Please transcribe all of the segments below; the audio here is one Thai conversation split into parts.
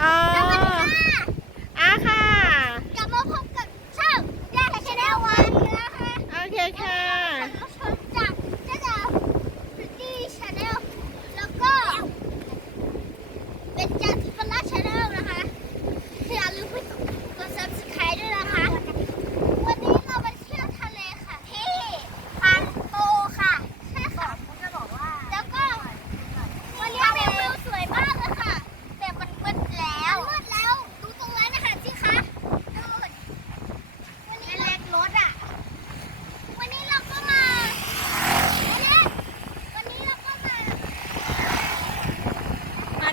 Ah.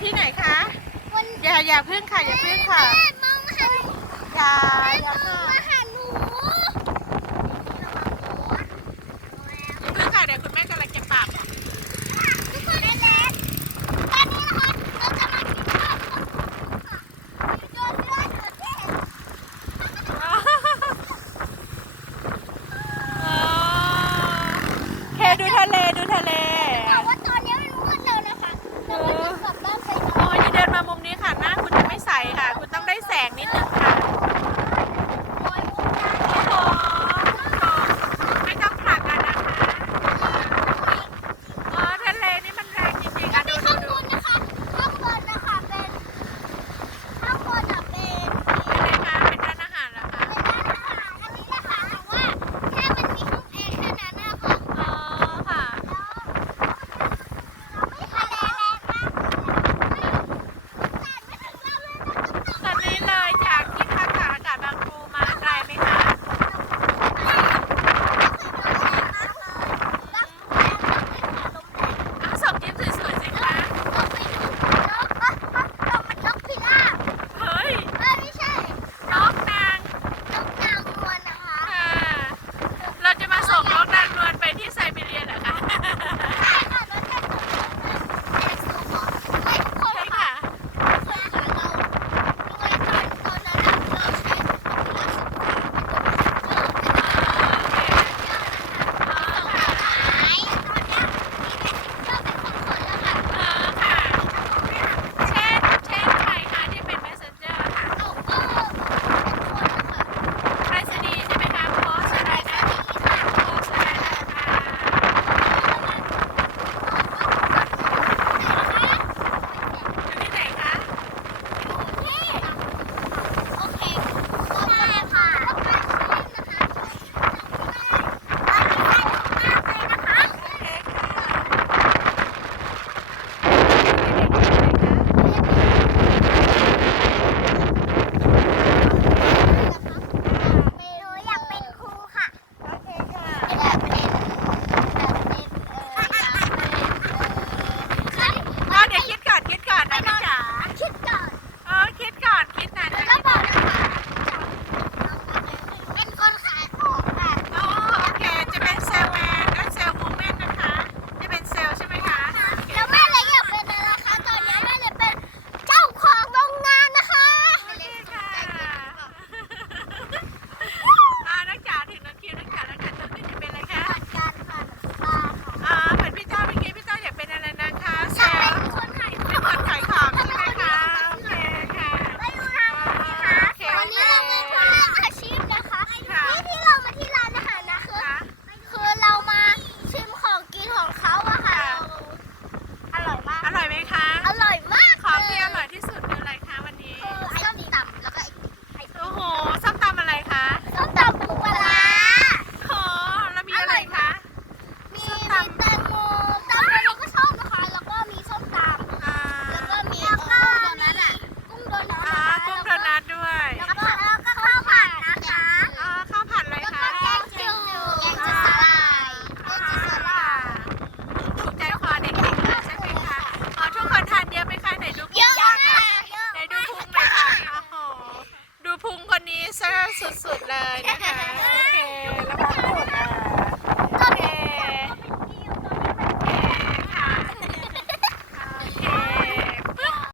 ที่ไหนคะ อย่าอย่าพึ่งค่ะอย่าพึ่งค่ะ อย่าอย่าพึ่ง